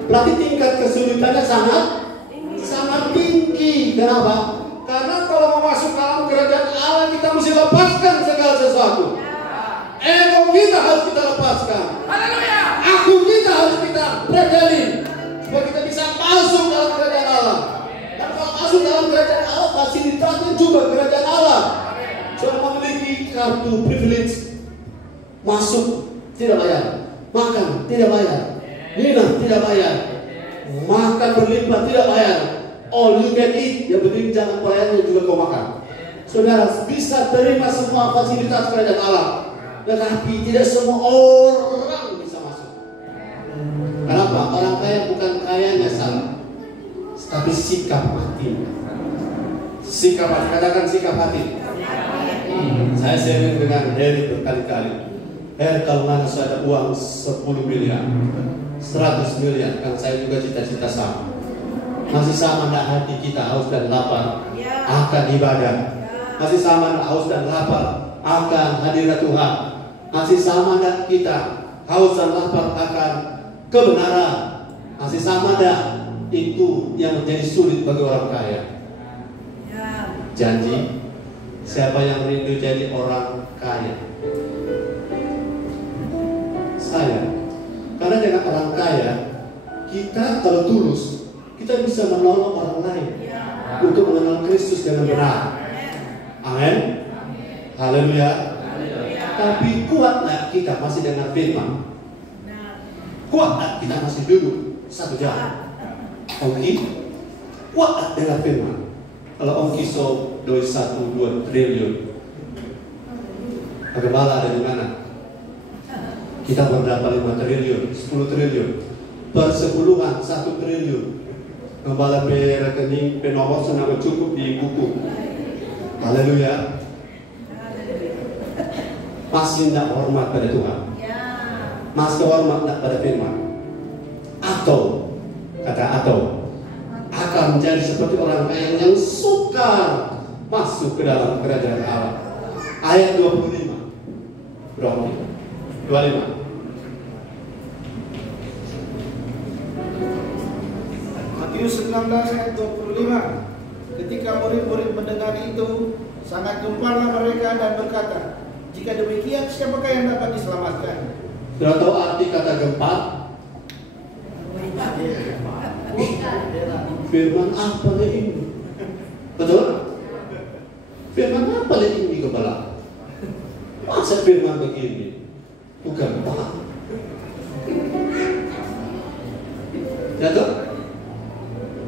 Berarti tingkat kesulitannya sangat tinggi. Kenapa? Karena kalau mau masuk dalam kerajaan Allah, kita mesti lepaskan segala sesuatu. Ego kita harus kita lepaskan. Haleluya. Aku kita harus kita pretelin supaya kita bisa masuk dalam kerajaan Allah. Dan kalau masuk dalam kerajaan Allah, fasilitasnya masuk tidak bayar, makan tidak bayar, minum tidak bayar, makan berlimpah tidak bayar, all you can eat, yang penting jangan pelayannya juga kau makan. Saudara bisa terima semua fasilitas kerajaan Allah, tetapi tidak semua orang bisa masuk. Kenapa? Orang kaya bukan kayanya salah, tapi sikap hati. Sikap hati, katakan sikap hati. Saya sharing dengan Heri berkali-kali. Heri, kalau mana saya ada uang 10 miliar, 100 miliar, kan saya juga cita-cita sama. Masih sama enggak hati kita haus dan lapar akan ibadah? Masih sama enggak haus dan lapar akan hadirat Tuhan? Masih sama enggak kita haus dan lapar akan kebenaran? Masih sama enggak? Itu yang menjadi sulit bagi orang kaya. Janji, siapa yang rindu jadi orang kaya? Saya. Karena dengan orang kaya, kita kalau tulus, kita bisa menolong orang lain untuk mengenal Kristus dengan benar. Amin. Haleluya. Tapi kuat nggak kita masih dengar firman? Kuat nggak kita masih duduk 1 jam? Oke. Kuat nggak dengar firman? Kalau Om Kiso doi 1-2 triliun, bagaimana ada di mana? Kita berdapat 5 triliun, 10 triliun, persepuluhan 1 triliun. Kembali ke rekening penomor senang cukup di buku. Haleluya. Masih tidak hormat pada Tuhan, masih hormat tidak pada firman. Atau akan menjadi seperti orang kaya yang sukar masuk ke dalam kerajaan Allah. Ayat 25. Berapa? 25. Matius 19 ayat 25. Ketika murid-murid mendengar itu, sangat gemparlah mereka dan berkata, jika demikian, siapakah yang dapat diselamatkan? Sudah tahu arti kata gempar? Firman apa ini? Betul? Firman apa ini di kepala? Masa firman begini? Bukan apa? Jatuh?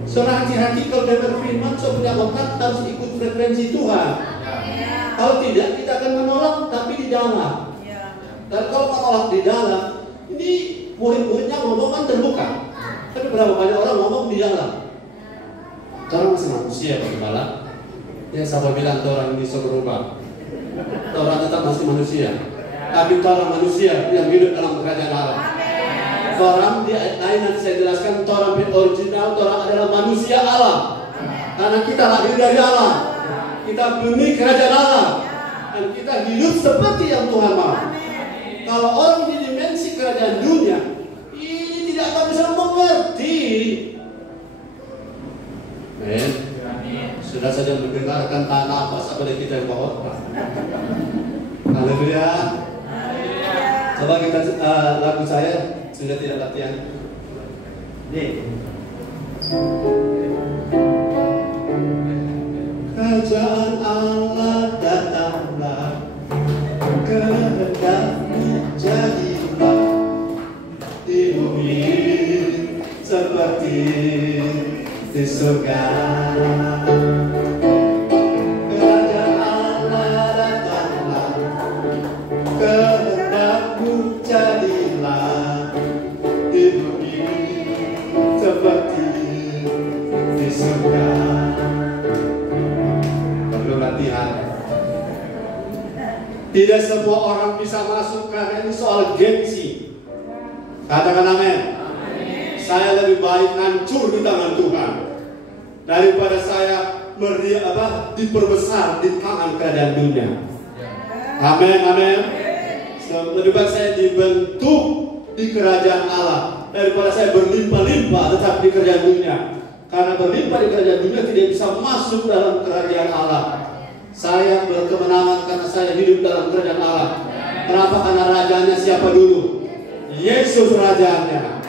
Seorang hati-hati kalau dengar firman, punya otak harus ikut frekuensi Tuhan. Kalau tidak, kita akan menolak, tapi di dalam. Dan kalau menolak di dalam, ini murid-muridnya ngomong kan terbuka. Tapi berapa banyak orang ngomong di dalam? Karena masih manusia, Pak Gembala. Ya, siapa bilang orang ini bisa berubah? Orang tetap masih manusia. Tapi orang manusia yang hidup dalam kerajaan Allah. Orang di ayat lain nanti saya jelaskan, orang original, orang adalah manusia Allah. Karena kita lahir dari Allah. Kita benih kerajaan Allah. Dan kita hidup seperti yang Tuhan mau. Kalau orang di dimensi kerajaan dunia, ini tidak akan bisa mengerti. Sudah saja mendengarkan tanah apa sahabat kita yang bawa. Haleluya. Coba kita lagu saya sudah tidak latihan. Kerajaan Allah datanglah, kehendakmu jadilah di bumi seperti di surga. Kerajaan Allah datanglah, kehendakmu jadilah di bumi seperti di surga. Perlu latihan. Tidak semua orang bisa masuk karena ini soal gengsi. Katakan amin. Saya lebih baik hancur di tangan Tuhan daripada saya diperbesar di tangan kerajaan dunia. Amin, amin. Lebih baik saya dibentuk di kerajaan Allah daripada saya berlimpah-limpah tetap di kerajaan dunia. Karena berlimpah di kerajaan dunia tidak bisa masuk dalam kerajaan Allah. Saya berkemenangan karena saya hidup dalam kerajaan Allah. Kenapa? Karena rajanya siapa dulu? Yesus rajanya.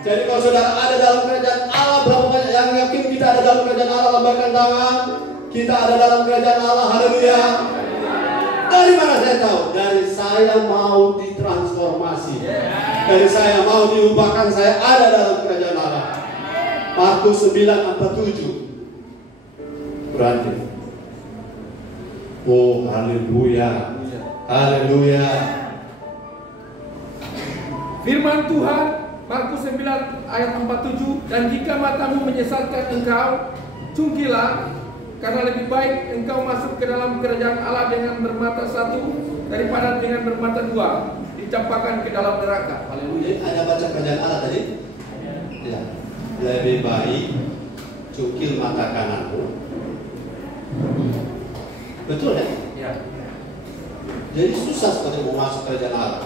Jadi kalau saudara ada dalam kerajaan Allah, berapa banyak yang yakin kita ada dalam kerajaan Allah? Lambaikan tangan. Kita ada dalam kerajaan Allah. Haleluya. Dari mana saya tahu? Dari saya mau ditransformasi. Dari saya mau diubahkan, saya ada dalam kerajaan Allah. Markus 9:47. Berarti. Oh, haleluya. Haleluya. Firman Tuhan Markus 9 ayat 47, dan jika matamu menyesatkan engkau, cungkilah, karena lebih baik engkau masuk ke dalam kerajaan Allah dengan bermata satu daripada dengan bermata dua, dicampakkan ke dalam neraka. Haleluya. Ada baca kerajaan Allah tadi? Ya. Lebih baik cungkil mata kananmu. Betul ya? Ya. Jadi susah sekali mau masuk kerajaan Allah.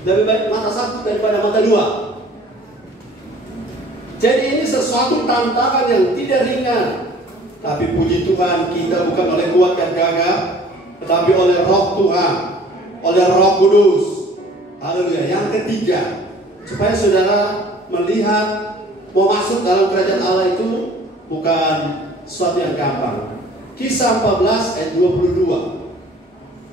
Lebih baik mata satu daripada mata dua. Jadi ini sesuatu tantangan yang tidak ringan. Tapi puji Tuhan, kita bukan oleh kuat dan gagah, tetapi oleh Roh Tuhan, oleh Roh Kudus. Haleluya. Yang ketiga, supaya saudara melihat mau masuk dalam kerajaan Allah itu bukan sesuatu yang gampang. Kisah 14 ayat 22.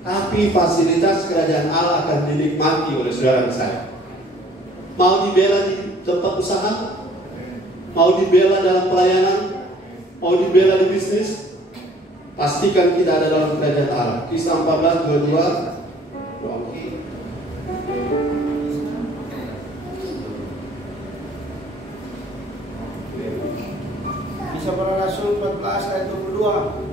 Tapi fasilitas kerajaan Allah akan dinikmati oleh saudara saya. Mau dibela di tempat usaha, mau dibela dalam pelayanan, mau dibela di bisnis, pastikan kita ada dalam kerajaan Allah. Kisah 14:22. Kisah Para Rasul 14 ayat 22.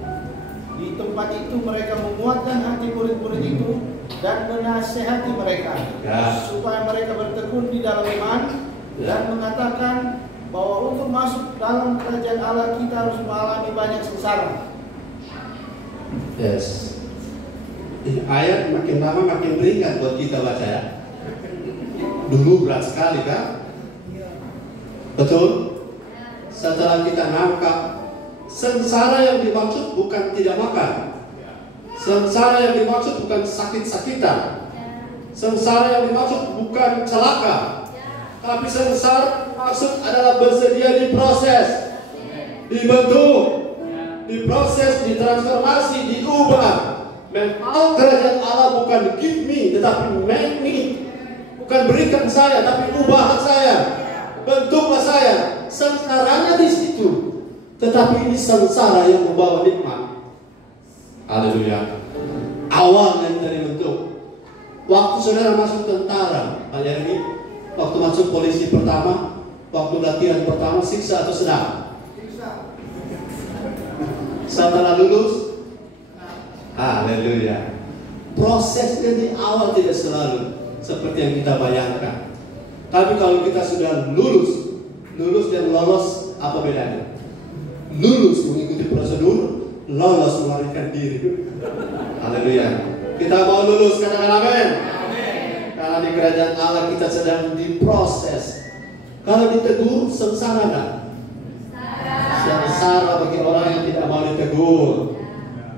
Di tempat itu mereka menguatkan hati murid-murid itu dan menasehati mereka, supaya mereka bertekun di dalam iman, dan mengatakan bahwa untuk masuk dalam kerajaan Allah kita harus mengalami banyak sengsara. Yes. Ini ayat makin lama makin ringan buat kita baca ya. Dulu berat sekali kan? Betul? Setelah kita nangkap, sengsara yang dimaksud bukan tidak makan. Sengsara yang dimaksud bukan sakit-sakitan. Sengsara yang dimaksud bukan celaka. Tapi sengsara maksud adalah bersedia diproses, dibentuk, diproses, ditransformasi, diubah. Memang kerajaan Allah bukan give me, tetapi make me. Bukan berikan saya, tapi ubah saya, bentuklah saya. Sengsaranya di situ. Tetapi ini sengsara yang membawa nikmat. Haleluya. Awalnya dari bentuk. Waktu saudara masuk tentara, Pak Yermi, waktu masuk polisi pertama, waktu latihan pertama, siksa atau sedang? Setelah lulus, haleluya. Prosesnya di awal tidak selalu seperti yang kita bayangkan. Tapi kalau kita sudah lulus dan lolos, apa bedanya? Lulus mengikuti prosedur, lolos melarikan diri. Haleluya. Kita mau lulus, katakan amin. Karena di kerajaan Allah kita sedang diproses. Kalau ditegur, sengsara kan? Sengsara bagi orang yang tidak mau ditegur.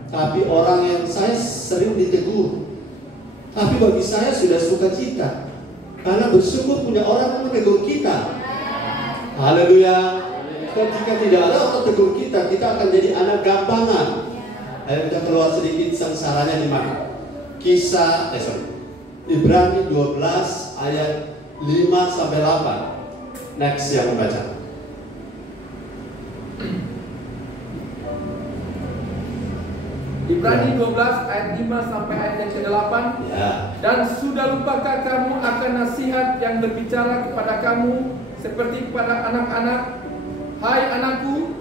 Tapi orang yang saya sering ditegur. Tapi bagi saya sudah sukacita. Karena bersyukur punya orang yang menegur kita. Haleluya. Ketika tidak ada orang tegur kita, kita akan jadi anak gampangan. Ayo kita keluar sedikit sengsaranya di mana? Ibrani 12 ayat 5-8. Next yang membaca. Ibrani 12 ayat 5 sampai ayat yang ke-8. Ya. Dan sudah lupakah kamu akan nasihat yang berbicara kepada kamu seperti kepada anak-anak? Hai anakku,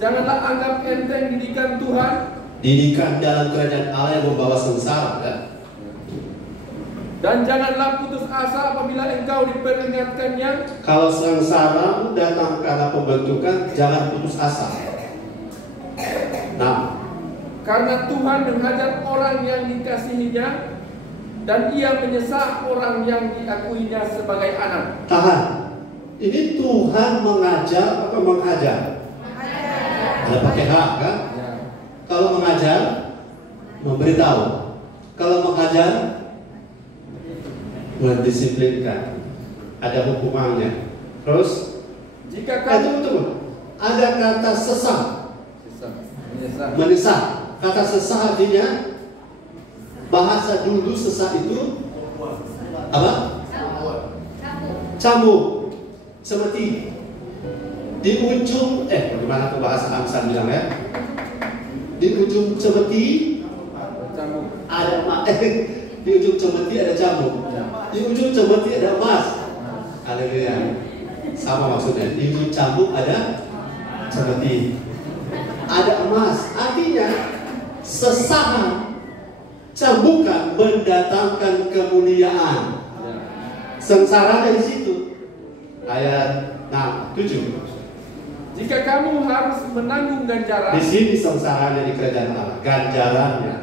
janganlah anggap enteng didikan Tuhan. Didikan dalam kerajaan Allah yang membawa sengsara kan? Dan janganlah putus asa apabila engkau diperingatkannya. Kalau sengsara datang karena pembentukan, jangan putus asa. Nah, Karena Tuhan menghajar orang yang dikasihinya, dan Ia menyesah orang yang diakuinya sebagai anak. tahan. Ini Tuhan mengajar atau menghajar? Ada pakai hak kan? Ya. Kalau mengajar, memberitahu. Kalau menghajar, mendisiplinkan. Ada hukumannya. Terus, Jika itu kamu betul. Ada kata sesah, menyesah. menyesah. Kata sesah artinya Bahasa dulu sesat itu apa? Cambuk. Seperti di ujung bagaimana tuh bahasa Amsal bilang ya? Di ujung cemeti ada di ujung cemeti ada cambuk. Di ujung cemeti ada emas. Haleluya. Sama maksudnya. Di ujung cambuk ada cemeti. Ada emas. Artinya sesaat cambukan mendatangkan kemuliaan. Sengsara dari situ. Ayat 7. Jika kamu harus menanggung ganjaran, Di sini sengsaranya di kerajaan Allah, ganjarannya.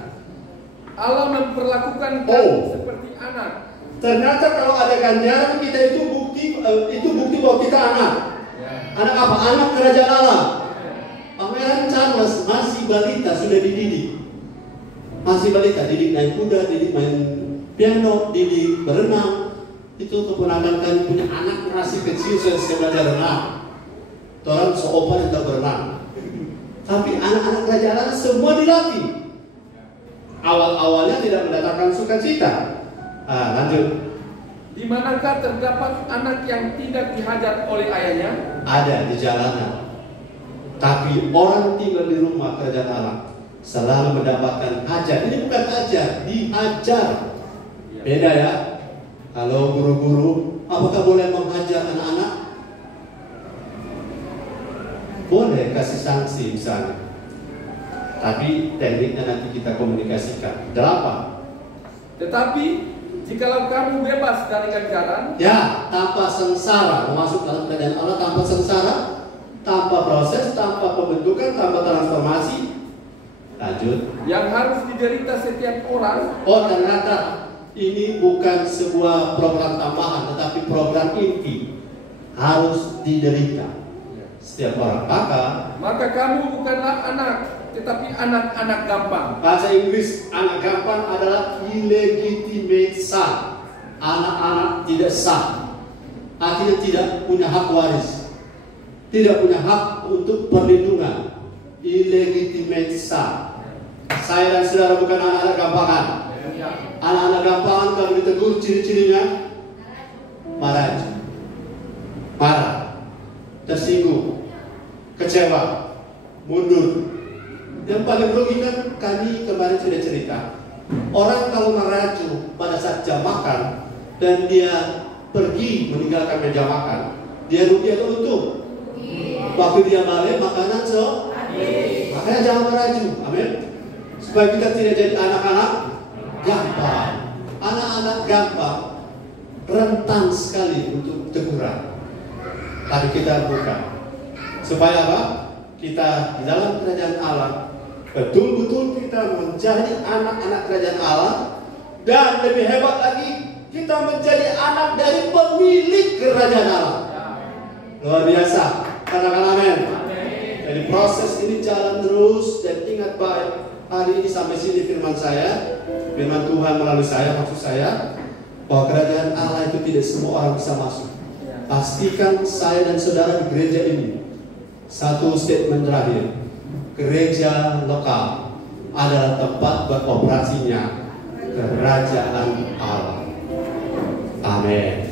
Allah memperlakukan kamu seperti anak. Ternyata kalau ada ganjaran kita itu bukti bahwa kita anak. Anak apa? Anak kerajaan Allah. Pangeran Charles masih balita sudah dididik. Masih balita, didik main kuda, didik main piano, didik berenang. Itu keponakan kami punya anak masih kecil saya belajar renang. Orang seopan yang tak berenang. Tapi anak-anak kerajaan semua dilatih. Awal-awalnya tidak mendatangkan sukacita. Lanjut. Di manakah terdapat anak yang tidak dihajar oleh ayahnya? Ada di jalanan. Tapi orang tinggal di rumah kerajaan Allah selalu mendapatkan hajar. Ini bukan hajar, dihajar. Beda ya. Kalau guru-guru, apakah boleh menghajar anak-anak? Boleh kasih sanksi misalnya. Tapi tekniknya nanti kita komunikasikan. 8. Tetapi jikalau kamu bebas dari ganjaran, Ya, tanpa sengsara, masuk dalam kerajaan Allah tanpa sengsara, tanpa proses, tanpa pembentukan, tanpa transformasi. Lanjut. yang harus diderita setiap orang, Ternyata ini bukan sebuah program tambahan, tetapi program inti. Harus diderita setiap orang. maka kamu bukanlah anak, tetapi anak-anak gampang. Bahasa Inggris, anak gampang adalah illegitimate son. Anak-anak tidak sah. Artinya tidak punya hak waris, tidak punya hak untuk perlindungan. Illegitimate son. Saya dan saudara bukan anak-anak gampangan. Anak-anak gampangan kalau ditegur ciri-cirinya marah, tersinggung, kecewa, mundur. Yang paling rugi kan kami kemarin sudah cerita, orang kalau meracu pada saat jam makan dan dia pergi meninggalkan meja makan, dia rugi atau untung? Waktu dia balik makanan makanya jangan meracu, amin. Supaya kita tidak jadi anak-anak gampang. Anak-anak gampang rentan sekali untuk teguran. Tapi kita bukan. Supaya apa? Kita di dalam kerajaan Allah betul-betul kita menjadi anak-anak kerajaan Allah. Dan lebih hebat lagi, kita menjadi anak dari pemilik kerajaan Allah. Luar biasa. Katakan amin. Jadi proses ini jalan terus. Dan ingat baik, hari ini sampai sini firman saya, firman Tuhan melalui saya, maksud saya, bahwa kerajaan Allah itu tidak semua orang bisa masuk. Pastikan saya dan saudara di gereja ini, satu statement terakhir, gereja lokal adalah tempat beroperasinya kerajaan Allah. Amin.